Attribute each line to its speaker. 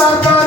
Speaker 1: Gracias.